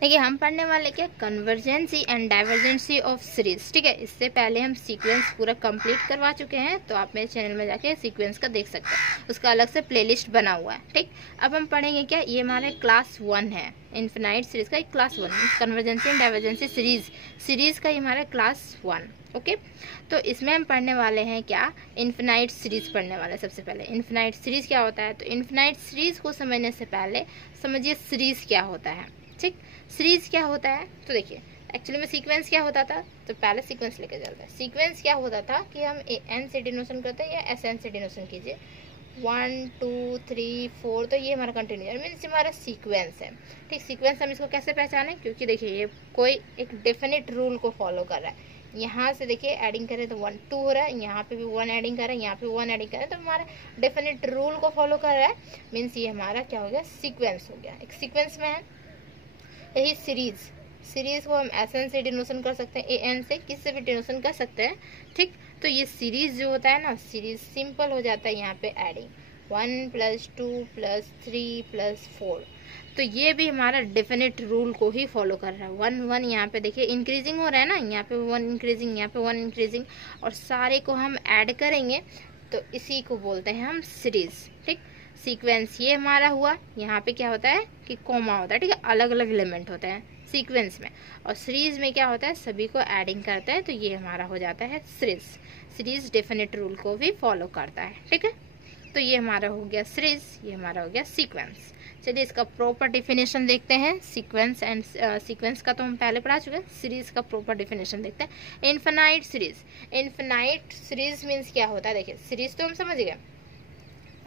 देखिए हम पढ़ने वाले क्या, कन्वर्जेंसी एंड डाइवर्जेंसी ऑफ सीरीज। ठीक है, इससे पहले हम सीक्वेंस पूरा कंप्लीट करवा चुके हैं, तो आप मेरे चैनल में जाके सीक्वेंस का देख सकते हैं, उसका अलग से प्लेलिस्ट बना हुआ है। ठीक, अब हम पढ़ेंगे क्या, ये हमारे क्लास 1 है, इन्फिनाइट सीरीज का एक क्लास 1, कन्वर्जेंसी एंड डाइवर्जेंसी सीरीज का ये हमारा क्लास 1। ओके, तो इसमें हम पढ़ने वाले हैं क्या, इन्फिनाइट सीरीज पढ़ने वाले हैं। सबसे पहले इन्फिनाइट सीरीज क्या होता है, तो इन्फिनाइट सीरीज को समझने से पहले समझिए सीरीज क्या होता है। ठीक, सीरीज क्या होता है, तो देखिए एक्चुअली में सीक्वेंस क्या होता था, तो पहले सीक्वेंस लेके चलते हैं। सीक्वेंस क्या होता था कि हम एन से डिनोशन करते हैं या एस एन से डिनोशन कीजिए, 1 2 3 4, तो ये हमारा कंटिन्यूअस मीन्स हमारा सीक्वेंस है। ठीक, सीक्वेंस हम इसको कैसे पहचानें, क्योंकि देखिए ये कोई एक डेफिनेट रूल को फॉलो कर रहा है। यहाँ से देखिए एडिंग करें तो 1 2 हो रहा है, यहाँ पे भी 1 एडिंग करें, यहाँ पे 1 एडिंग करें, तो हमारा डेफिनेट रूल को फॉलो कर रहा है, मीन्स ये हमारा क्या हो गया, सीक्वेंस हो गया। एक सीक्वेंस में है यही सीरीज को हम एस एन से डिनोशन कर सकते हैं, ए एन से किससे भी डिनोशन कर सकते हैं। ठीक, तो ये सीरीज जो होता है ना, सीरीज सिंपल हो जाता है यहाँ पे एडिंग 1 + 2 + 3 + 4, तो ये भी हमारा डेफिनेट रूल को ही फॉलो कर रहा है। 1 1 यहाँ पे देखिए इंक्रीजिंग हो रहा है ना, यहाँ पे 1 इंक्रीजिंग, यहाँ पे 1 इंक्रीजिंग, और सारे को हम ऐड करेंगे तो इसी को बोलते हैं हम सीरीज। ठीक, सीक्वेंस ये हमारा हुआ, यहाँ पे क्या होता है कि कोमा होता है। ठीक है, अलग अलग एलिमेंट होते हैं सीक्वेंस में, और सीरीज में क्या होता है, सभी को एडिंग करता है, तो ये हमारा हो जाता है सीरीज। सीरीज डेफिनेट रूल को भी फॉलो करता है। ठीक है, तो ये हमारा हो गया सीरीज, ये हमारा हो गया सीक्वेंस। चलिए इसका प्रॉपर डिफिनेशन देखते हैं। सीक्वेंस एंड सीक्वेंस का तो हम पहले पढ़ा चुके हैं, सीरीज का प्रॉपर डिफिनेशन देखते हैं। Infinite series, infinite series means क्या होता है, देखिए सीरीज तो हम समझ गए,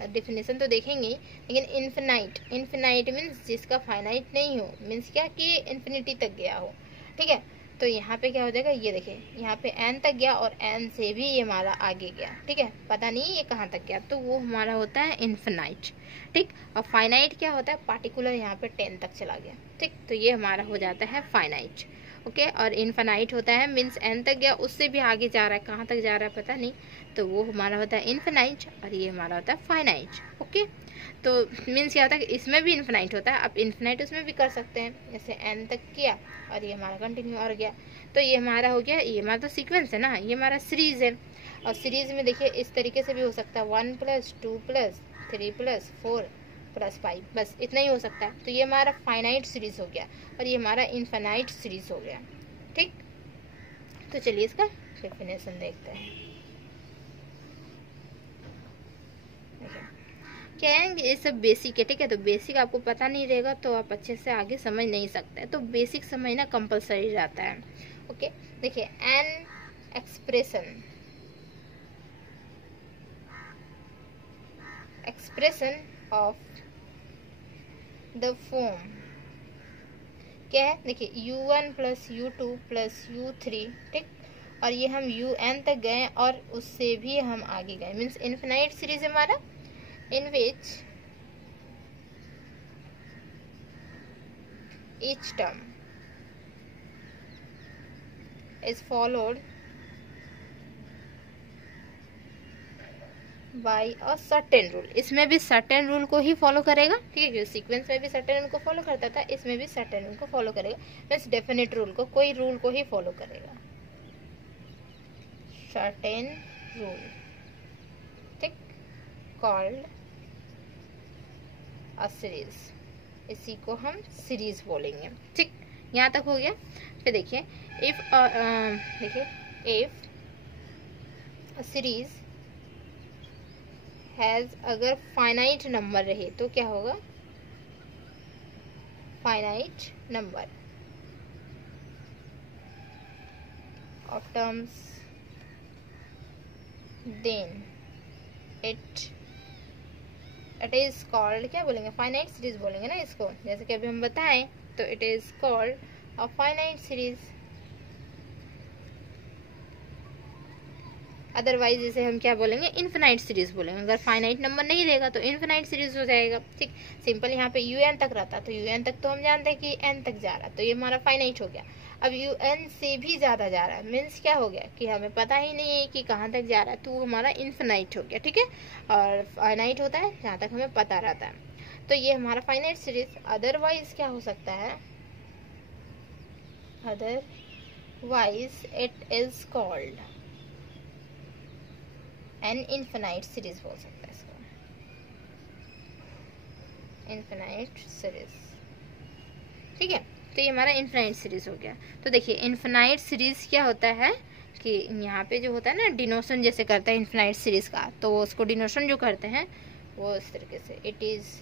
डिफिनेशन तो देखेंगे, लेकिन इनफिनाइट, इनफिनाइट मीन्स जिसका फाइनाइट नहीं हो, मीन्स क्या कि इन्फिनिटी तक गया हो। ठीक है, तो यहाँ पे क्या हो जाएगा, ये देखिए यहाँ पे एन तक गया और एन से भी ये हमारा आगे गया। ठीक है, पता नहीं ये कहाँ तक गया, तो वो हमारा होता है इनफिनाइट। ठीक, और फाइनाइट क्या होता है, पार्टिकुलर यहाँ पे 10 तक चला गया। ठीक, तो ये हमारा हो जाता है फाइनाइट। ओके, और इनफिनाइट होता है मीन्स एन तक गया, उससे भी आगे जा रहा है, कहाँ तक जा रहा है पता नहीं, तो वो हमारा होता है इनफिनाइट, और ये हमारा होता है फाइनाइट। ओके, तो मीन्स क्या होता है कि इसमें भी इनफिनाइट होता है, आप इनफिनाइट उसमें भी कर सकते हैं, जैसे एन तक किया और ये हमारा कंटिन्यू और गया, तो ये हमारा हो गया, ये हमारा तो सीक्वेंस है ना, ये हमारा सीरीज है। और सीरीज में देखिए इस तरीके से भी हो सकता है, 1 + 2 + 3 + 4 + 5, बस इतना ही हो सकता है। तो ये हमारा फाइनाइट सीरीज हो गया, और ये हमारा इनफिनाइट सीरीज हो गया। ठीक, तो चलिए इसका डेफिनेशन देखते हैं। क्या है ये सब बेसिक है। ठीक है, तो बेसिक आपको पता नहीं रहेगा तो आप अच्छे से आगे समझ नहीं सकते, तो बेसिक समझना कंपलसरी रहता है। ओके, देखिए an expression of the form क्या है, देखिए u1 + u2 + u3। ठीक, और ये हम un तक गए और उससे भी हम आगे गए, मीन्स इनफिनाइट सीरीज हमारा, in which each term is followed by a certain rule। इसमें भी certain rule को ही फॉलो करेगा। ठीक है, क्योंकि सीक्वेंस में भी certain rule को फॉलो करता था, इसमें भी certain rule को फॉलो करेगा, मीन्स डेफिनेट रूल को, कोई रूल को ही फॉलो करेगा, certain rule। ठीक, called सीरीज, इसी को हम सीरीज बोलेंगे। ठीक, यहाँ तक हो गया। फिर देखिए इफ देखिए इफ सीरीज हैज, अगर फाइनाइट नंबर रहे तो क्या होगा, finite number of terms, then it is called, क्या बोलेंगे, फाइनाइट सीरीज बोलेंगे ना इसको, जैसे कि अभी हम बताएं, तो it is called a finite series. Otherwise जैसे हम क्या बोलेंगे, इनफिनाइट सीरीज बोलेंगे। अगर फाइनाइट नंबर नहीं रहेगा तो इनफिनाइट सीरीज हो जाएगा। ठीक, सिंपल यहाँ पे un तक रहता, तो un तक तो हम जानते हैं कि n तक जा रहा, तो ये हमारा फाइनाइट हो गया। अब un से भी ज़्यादा जा रहा है, मीन्स क्या हो गया कि हमें पता ही नहीं है कि कहाँ तक जा रहा है, तो वो हमारा इनफिनाइट हो गया। ठीक है, और फाइनाइट होता है जहाँ तक हमें पता रहता है, तो ये हमारा फाइनाइट सीरीज। अदरवाइज क्या हो सकता है, otherwise it is called an infinite series बोल सकते हैं इसको, इनफिनाइट सीरीज। ठीक है, तो ये हमारा इनफिनाइट सीरीज हो गया। तो देखिए इनफिनाइट सीरीज क्या होता है कि यहाँ पे जो होता है ना डिनोशन जैसे करता है इनफिनाइट सीरीज का, तो उसको डिनोशन जो करते हैं वो इस तरीके से इट इज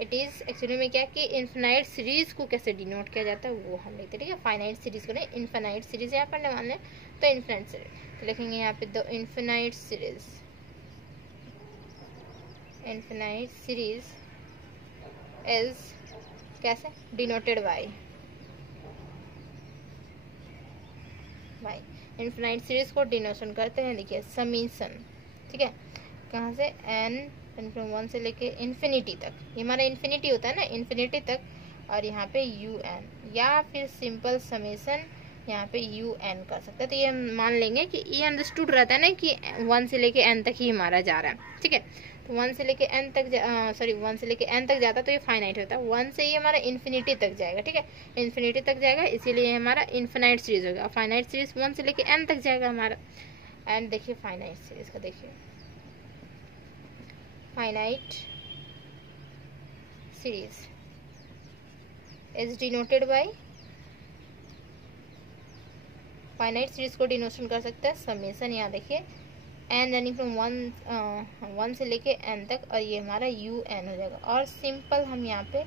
एक्चुअली में क्या कि इनफिनाइट सीरीज को कैसे डिनोट किया जाता है वो हम लिखते हैं। ठीक है, फाइनाइट सीरीज को नहीं, इनफिनाइट सीरीज यहाँ पढ़ने वाले हैं, तो इनफिनाइट सीरीज तो लिखेंगे यहाँ पे द इनफिनाइट सीरीज इज कैसे डिनोटेड बाय इनफिनाइट सीरीज को डिनोशन करते हैं, देखिए समीशन। ठीक है, कहाँ से n 1 से लेके इन्फिनिटी तक, ये हमारा इन्फिनिटी होता है ना, इन्फिनिटी तक, और यहाँ पे un या फिर सिंपल समेशन यहाँ पे un कर सकते हैं। तो ये हम मान लेंगे कि ये अंडरस्टूड रहता है ना कि 1 से लेके n तक ही हमारा जा रहा है। ठीक है, तो 1 से लेके n तक 1 से लेके n तक जाता है तो ये फाइनाइट होता है, 1 से ये हमारा इन्फिनिटी तक जाएगा। ठीक है, इन्फिनिटी तक जाएगा, इसीलिए ये हमारा इनफिनाइट सीरीज होगा। फाइनाइट सीरीज 1 से लेके n तक जाएगा हमारा। एंड देखिए फाइनाइट सीरीज का, देखिए finite series is denoted by, finite series को डिनोशन कर सकते हैं समेशन, यहाँ देखिए n रनिंग फ्रॉम 1 से लेके n तक, और ये हमारा un हो जाएगा, और सिंपल हम यहाँ पे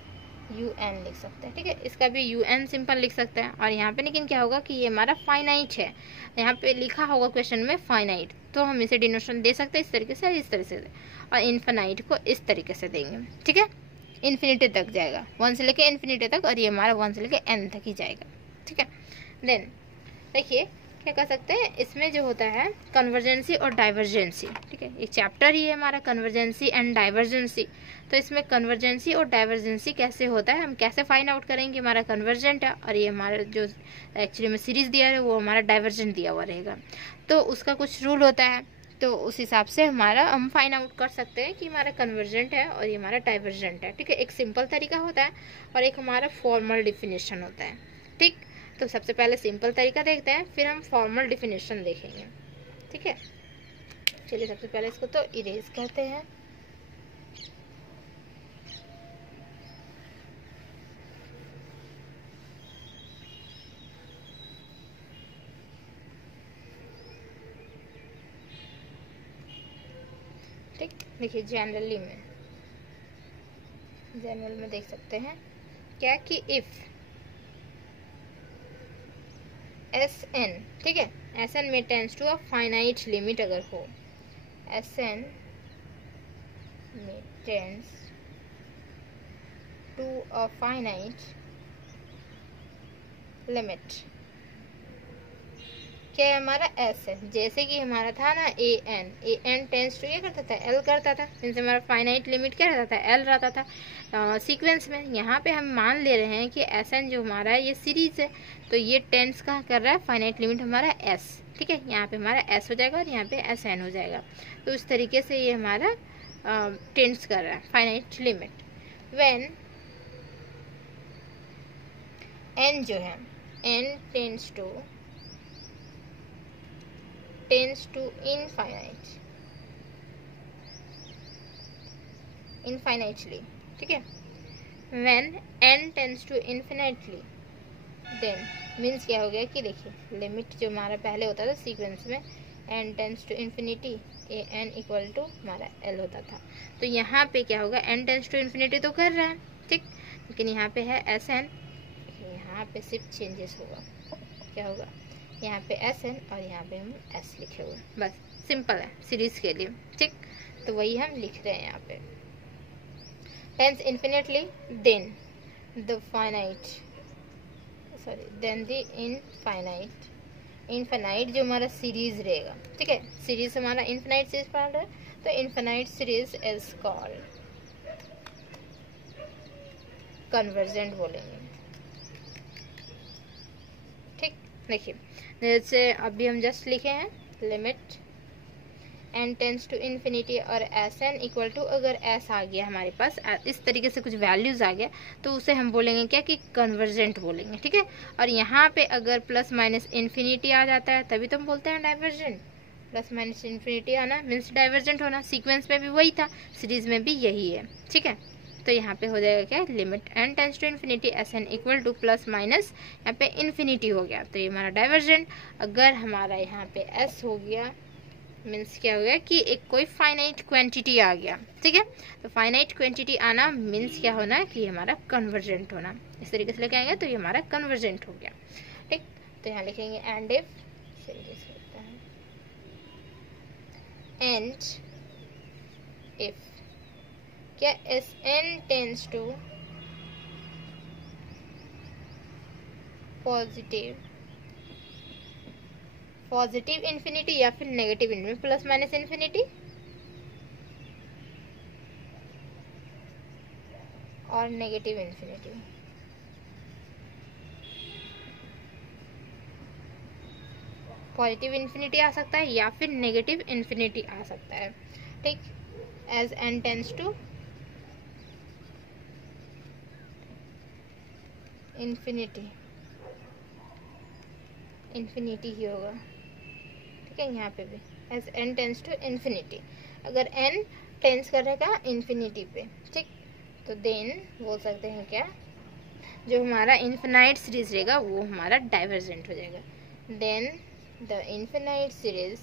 un लिख सकते हैं। ठीक है, इसका भी un सिंपल लिख सकते हैं। और यहाँ पे लेकिन क्या होगा कि ये हमारा फाइनाइट है, यहाँ पे लिखा होगा क्वेश्चन में फाइनाइट, तो हम इसे डिनोशन दे सकते हैं इस तरीके से, इस तरीके से, और इनफिनाइट को इस तरीके से देंगे। ठीक है, इन्फिनिटी तक जाएगा, 1 से लेके इन्फिनिटी तक, और ये हमारा 1 से लेके n तक ही जाएगा। ठीक है, देन देखिए क्या कर सकते हैं, इसमें जो होता है कन्वर्जेंसी और डाइवर्जेंसी। ठीक है, एक चैप्टर ही है हमारा कन्वर्जेंसी एंड डाइवर्जेंसी। तो इसमें कन्वर्जेंसी और डाइवर्जेंसी कैसे होता है, हम कैसे फाइंड आउट करेंगे हमारा कन्वर्जेंट है और ये हमारा जो एक्चुअली में सीरीज दिया है वो हमारा डाइवर्जेंट दिया हुआ रहेगा। तो उसका कुछ रूल होता है, तो उस हिसाब से हम फाइंड आउट कर सकते हैं कि हमारा कन्वर्जेंट है और ये हमारा डाइवर्जेंट है। ठीक है, एक सिंपल तरीका होता है और एक हमारा फॉर्मल डिफिनेशन होता है। ठीक, तो सबसे पहले सिंपल तरीका देखते हैं, फिर हम फॉर्मल डिफिनेशन देखेंगे। ठीक है, चलिए सबसे पहले इसको तो इरेज करते हैं। ठीक, देखिए जनरल में देख सकते हैं क्या कि इफ Sn, ठीक है, Sn में tends to a finite limit अगर हो, Sn में tends to a finite limit, क्या है हमारा Sn, जैसे कि हमारा था ना an टेंस टू क्या करता था, l करता था, जिनसे हमारा फाइनाइट लिमिट क्या रहता था, l रहता था सीक्वेंस में। यहाँ पे हम मान ले रहे हैं कि Sn जो हमारा है ये सीरीज है, तो ये टेंस कहाँ कर रहा है, फाइनाइट लिमिट हमारा s। ठीक है, यहाँ पे हमारा s हो जाएगा और यहाँ पे Sn हो जाएगा। तो इस तरीके से ये हमारा टेंस कर रहा है फाइनाइट लिमिट। व्हेन n जो है n टेंस टू infinitely, ठीक है, when n tends to infinitely, then means क्या हो गया कि देखिए लिमिट जो हमारा पहले होता था सीक्वेंस में n tends to infinity an equal to हमारा l होता था, तो यहाँ पे क्या होगा n tends to infinity तो कर रहा है, ठीक, लेकिन यहाँ पे है Sn, यहाँ पे सिर्फ चेंजेस होगा, क्या होगा, यहाँ पे Sn और यहाँ पे हम s लिखे हुए, बस सिंपल है सीरीज के लिए। ठीक, तो वही हम लिख रहे हैं यहाँ पे, tends infinitely then the infinite जो हमारा सीरीज रहेगा। ठीक है, सीरीज हमारा इनफाइनाइट सीरीज पढ़ रहा है, तो infinite series is called convergent बोलेंगे। ठीक, देखिए जैसे अभी हम जस्ट लिखे हैं limit n tends to infinity और एस एन इक्वल टू, अगर एस आ गया हमारे पास इस तरीके से कुछ वैल्यूज आ गया तो उसे हम बोलेंगे क्या कि कन्वर्जेंट बोलेंगे, ठीक है। और यहाँ पे अगर प्लस माइनस इन्फिनिटी आ जाता है तभी तो हम बोलते हैं डाइवर्जेंट। प्लस माइनस इन्फिनिटी आना मीन्स डाइवर्जेंट होना। सीक्वेंस में भी वही था, सीरीज में भी यही है, ठीक है। तो यहाँ पे हो जाएगा क्या, limit n tends to infinity S N equal to plus minus यहाँ पे इन्फिनिटी हो गया तो ये हमारा डाइवर्जेंट। अगर हमारा यहाँ पे s हो गया मीन्स क्या हो गया कि एक कोई फाइनाइट क्वांटिटी आ गया, ठीक है। तो फाइनाइट क्वांटिटी आना मीन्स क्या होना कि हमारा कन्वर्जेंट होना। इस तरीके से लेके आएंगे तो ये हमारा कन्वर्जेंट हो गया, ठीक। तो यहाँ लिखेंगे एंड इफ, एंड इफ क्या S N tends to positive infinity या फिर negative infinity, plus minus infinity और नेगेटिव इन्फिनिटी। पॉजिटिव इन्फिनिटी आ सकता है या फिर नेगेटिव इन्फिनिटी आ सकता है, ठीक। As n tends to infinity, infinity ही होगा, ठीक है। यहाँ पे भी as n tends to infinity, अगर एन टेंस करेगा इन्फिनिटी पे, ठीक। तो देन बोल सकते हैं क्या, जो हमारा इन्फिनाइट सीरीज रहेगा वो हमारा डाइवर्जेंट हो जाएगा। Then the infinite series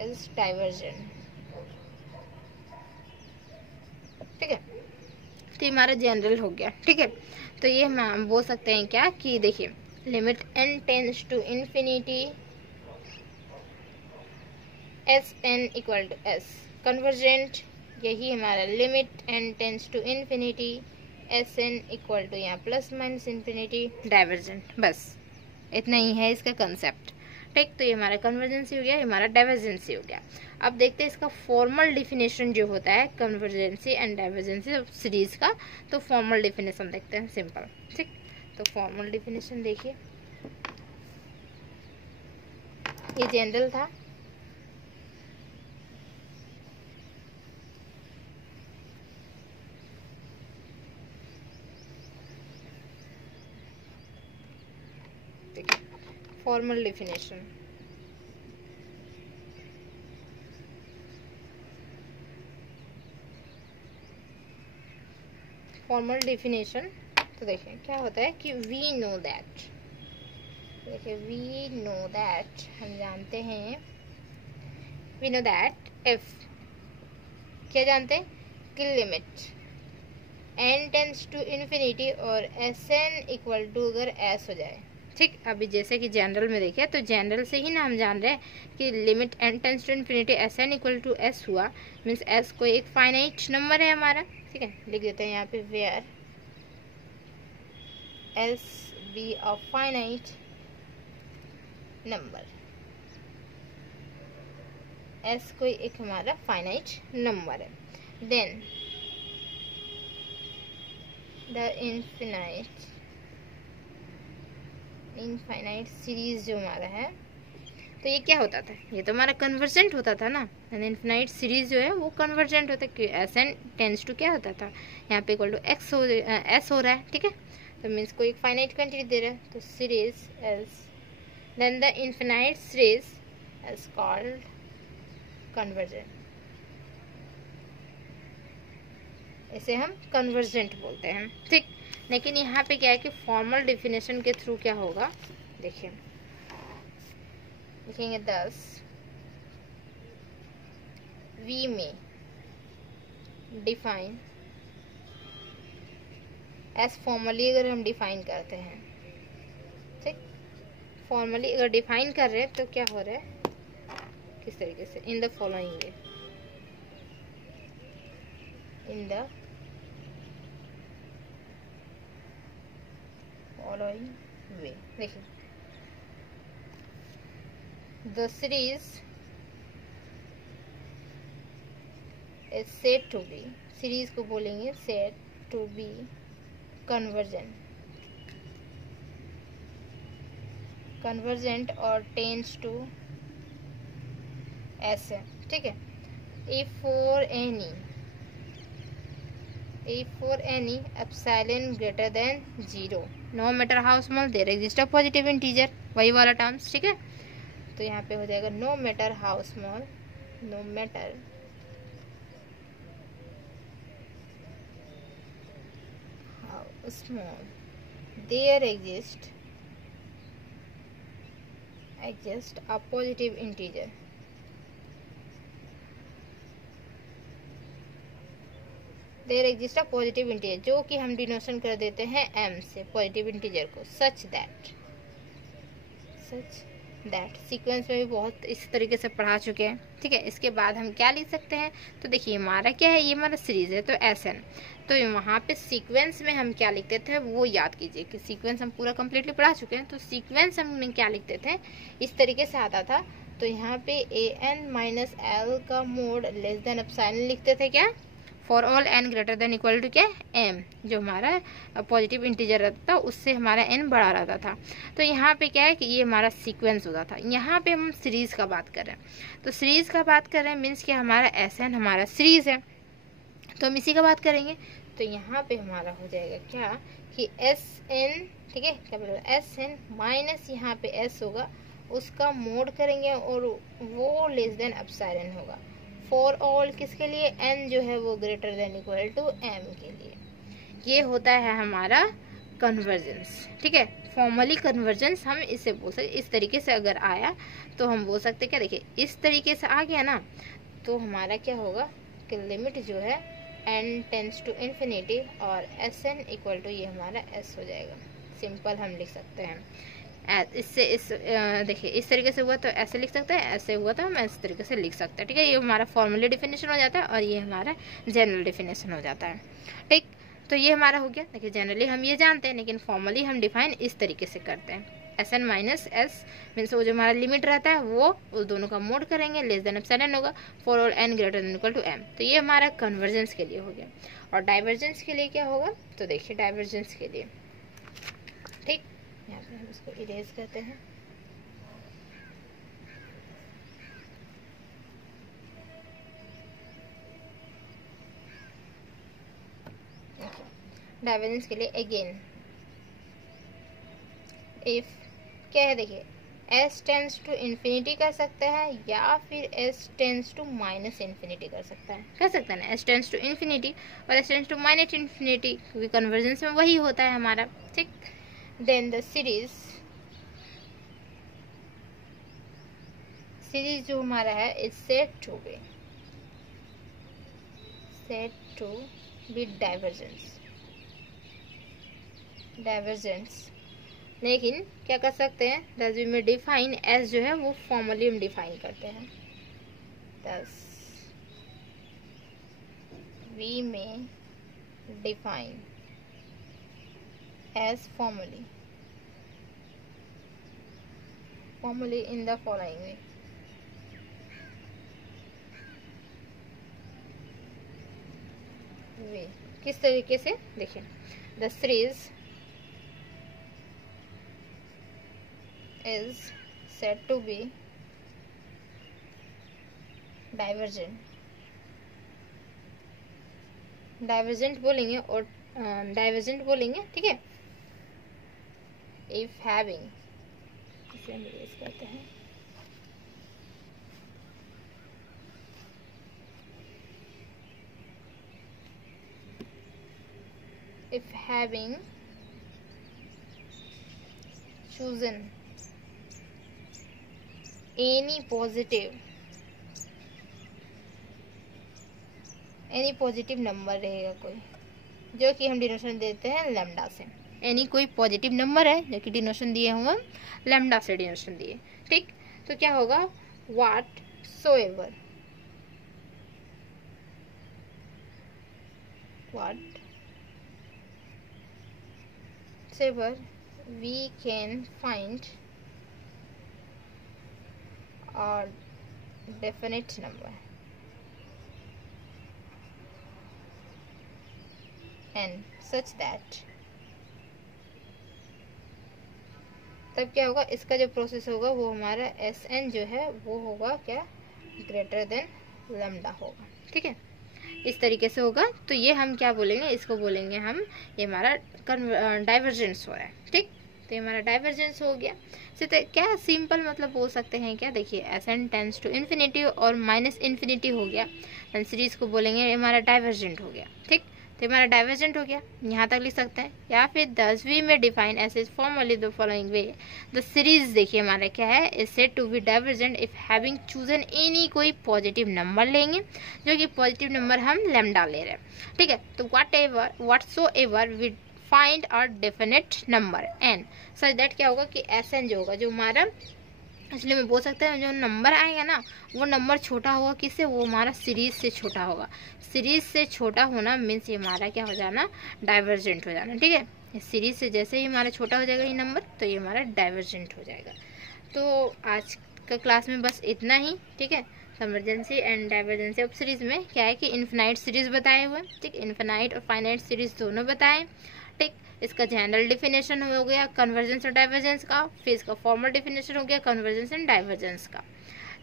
is divergent, ठीक है। तो ये हमारा जनरल हो गया, ठीक है। तो ये हम बोल सकते हैं क्या कि देखिए limit n tends to infinity S N equal to S convergent, यही हमारा limit n tends to infinity S N equal to यहाँ प्लस माइनस इन्फिनिटी डाइवर्जेंट। बस इतना ही है इसका कंसेप्ट, ठीक। तो ये हमारा कन्वर्जेंसी हो गया, ये हमारा डाइवर्जेंसी हो गया। अब देखते हैं इसका फॉर्मल डिफिनेशन जो होता है कन्वर्जेंसी एंड डाइवर्जेंसी ऑफ सीरीज का। तो फॉर्मल डिफिनेशन देखते हैं सिंपल, ठीक। तो फॉर्मल डिफिनेशन देखिए, ये जनरल था, फॉर्मल डिफिनेशन। फॉर्मल डिफिनेशन तो देखिए क्या होता है कि वी नो दैट, देखिए वी नो दैट हम जानते हैं, वी नो दैट इफ क्या जानते हैं कि limit n tends to infinity और एस एन इक्वल टू अगर s हो जाए, ठीक। अभी जैसे कि जनरल में देखिए तो जनरल से ही ना हम जान रहे हैं कि limit n tends to infinity S N equal to s हुआ मीन्स s कोई एक फाइनाइट नंबर है हमारा, ठीक है। लिख देते हैं यहाँ पे where s be a finite number, s कोई एक हमारा फाइनाइट नंबर है। देन द इनफाइनाइट सीरीज जो हमारा है, तो ये क्या होता था, ये तो हमारा कन्वर्जेंट होता था ना। इनफाइनाइट सीरीज जो है वो कन्वर्जेंट होता है, एस एन टेंस टू क्या होता था यहाँ पे इक्वल टू एक्स हो एस हो रहा है, ठीक है। तो मीन्स कोई एक फाइनाइट क्वांटिटी दे रहा है, तो series as then the infinite series as called convergent, इसे हम कन्वर्जेंट बोलते हैं, ठीक। लेकिन यहाँ पे क्या है कि फॉर्मल डिफिनेशन के थ्रू क्या होगा, देखिए लिखेंगे 10 वी में डिफाइन एस फॉर्मली, अगर हम डिफाइन करते हैं, ठीक। फॉर्मली अगर डिफाइन कर रहे हैं तो क्या हो रहा है किस तरीके से, in the following way, in the following way, देखिए the series is said to be, series को बोलेंगे said to be convergent, convergent और टेंड्स टू एस है, ठीक है। If for any epsilon greater than 0 no matter how small there exist a positive integer, वही वाला terms, ठीक है। तो यहाँ पे हो जाएगा no matter how small, no matter how small there exist a positive integer, there exist a positive integer, जो कि हम डिनोशन कर देते हैं m से पॉजिटिव इंटीजर को, सच दैट सीक्वेंस में भी बहुत इस तरीके से पढ़ा चुके हैं, ठीक है। इसके बाद हम क्या लिख सकते हैं, तो देखिए हमारा क्या है, ये हमारा सीरीज है तो Sn, तो वहाँ पे सीक्वेंस में हम क्या लिखते थे वो याद कीजिए कि सीक्वेंस हम पूरा कम्प्लीटली पढ़ा चुके हैं। तो सीक्वेंस हमने क्या लिखते थे, इस तरीके से आता था। तो यहाँ पे an माइनस एल का मोड लेस देन एप्सिलॉन लिखते थे, क्या, for all n greater than equal to क्या m, जो हमारा पॉजिटिव इंटीजर रहता था उससे हमारा n बड़ा रहता था। तो यहाँ पे क्या है कि ये हमारा सीक्वेंस होता था। यहाँ पे हम सीरीज का बात कर रहे हैं, तो सीरीज का बात कर रहे हैं मीन्स कि हमारा Sn हमारा सीरीज है, तो हम इसी का बात करेंगे। तो यहाँ पे हमारा हो जाएगा क्या कि Sn, ठीक है, क्या बोल Sn माइनस यहाँ पे s होगा, उसका मोड करेंगे और वो लेस देन एप्सिलॉन होगा। फॉर ऑल किसके लिए, n जो है वो greater than equal to m के लिए। ये होता है हमारा कन्वर्जेंस, ठीक है। फॉर्मली कन्वर्जेंस हम इसे बोल सकते, इस तरीके से अगर आया तो हम बोल सकते क्या, देखिए इस तरीके से आ गया ना, तो हमारा क्या होगा कि लिमिट जो है n टेंस टू इन्फिनिटी और Sn इक्वल टू ये हमारा s हो जाएगा। सिंपल हम लिख सकते हैं इससे, इस देखिए इस तरीके से हुआ तो ऐसे लिख सकते हैं, ऐसे हुआ तो हम इस तरीके से लिख सकते हैं, ठीक है। ये हमारा फॉर्मली डिफिनेशन हो जाता है और ये हमारा जनरल डिफिनेशन हो जाता है, ठीक। तो ये हमारा हो गया। देखिए जनरली हम ये जानते हैं, लेकिन फॉर्मली हम डिफाइन इस तरीके से करते हैं। Sn माइनस एस मीन्स वो जो हमारा लिमिट रहता है वो उस दोनों का मोड करेंगे, लेस देन एप्सिलॉन होगा, for all n greater than equal to m। तो ये हमारा कन्वर्जेंस के लिए हो गया। और डाइवर्जेंस के लिए क्या होगा, तो देखिए डाइवर्जेंस के लिए, ठीक, यहाँ पे हम इसको इरेज करते हैं। डाइवर्जेंस के लिए अगेन इफ क्या है, देखिए s टेंस टू इन्फिनिटी कर सकता है या फिर s tends to minus infinity कर सकता है ना, s टेंस टू इन्फिनिटी और s tends to minus infinity, क्योंकि कन्वर्जेंस में वही होता है हमारा, ठीक। देन द सीरीज जो हमारा है is set to be divergence. लेकिन क्या कर सकते हैं, दस वी में डिफाइन एस जो है वो फॉर्मली हम डिफाइन करते हैं, दस वी में define S formally in the following वे। किस तरीके से, देखिए the series is said to be divergent बोलेंगे और divergent बोलेंगे, ठीक है। if having, इसे हम erase करते हैं, if having chosen any positive number रहेगा कोई, जो कि हम डिनोशन देते हैं लैम्डा से। एनी कोई पॉजिटिव नंबर है जो कि डिनोशन दिए हुए हम लैम्डा से डिनोशन दिए, ठीक। तो क्या होगा, what सोएवर we can find a definite number and such that तब क्या होगा, इसका जो प्रोसेस होगा वो हमारा Sn जो है वो होगा क्या, ग्रेटर देन लैम्डा होगा। ठीक है, इस तरीके से होगा। तो ये हम क्या बोलेंगे, इसको बोलेंगे हम, ये हमारा डाइवर्जेंस हो रहा है। ठीक, तो ये हमारा डाइवर्जेंस हो गया। तो क्या सिंपल मतलब बोल सकते हैं क्या, देखिए Sn टेंड्स टू इन्फिनिटी और माइनस इन्फिनिटी हो गया, एंड सीरीज को बोलेंगे हमारा डाइवर्जेंट हो गया। ठीक, तो हमारा डाइवर्जेंट हो गया, यहाँ तक लिख सकते हैं। या फिर 10वीं में डिफाइन ऐसे formally the following way, the series देखिए हमारा क्या है, is said to be divergent if having chosen any, कोई पॉजिटिव नंबर लेंगे, जो कि पॉजिटिव नंबर हम लैम्डा ले रहे हैं। ठीक है, तो whatsoever we find are definite number n such that क्या होगा कि Sn जो होगा, जो हमारा इसलिए मैं बोल सकते हैं जो नंबर आएगा ना, वो नंबर छोटा होगा किससे, वो हमारा सीरीज से छोटा होगा। सीरीज से छोटा होना मीन्स ये हमारा क्या हो जाना, डाइवर्जेंट हो जाना। ठीक है, सीरीज से जैसे ही हमारा छोटा हो जाएगा ये नंबर, तो ये हमारा डाइवर्जेंट हो जाएगा। तो आज का क्लास में बस इतना ही। ठीक है, कन्वर्जेंसी एंड डाइवर्जेंसी ऑफ सीरीज में क्या है कि इन्फिनाइट सीरीज बताए हुए। ठीक, इन्फिनाइट और फाइनाइट सीरीज दोनों बताएं। ठीक, इसका जनरल डिफिनेशन हो गया कन्वर्जेंस और डाइवर्जेंस का, फिर इसका फॉर्मल डिफिनेशन हो गया कन्वर्जेंस एंड डाइवर्जेंस का।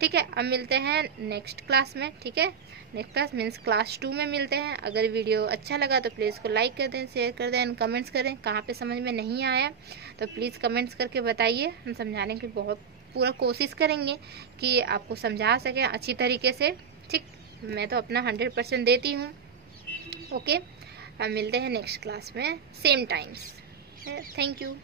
ठीक है, अब मिलते हैं नेक्स्ट क्लास में। ठीक है, नेक्स्ट क्लास मीन्स क्लास 2 में मिलते हैं। अगर वीडियो अच्छा लगा तो प्लीज़ को लाइक कर दें, शेयर कर दें एंड कमेंट्स करें। कहाँ पे समझ में नहीं आया तो प्लीज़ कमेंट्स करके बताइए, हम समझाने की बहुत पूरा कोशिश करेंगे कि आपको समझा सकें अच्छी तरीके से। ठीक, मैं तो अपना 100% देती हूँ। ओके, अब मिलते हैं नेक्स्ट क्लास में सेम टाइम्स। Thank you.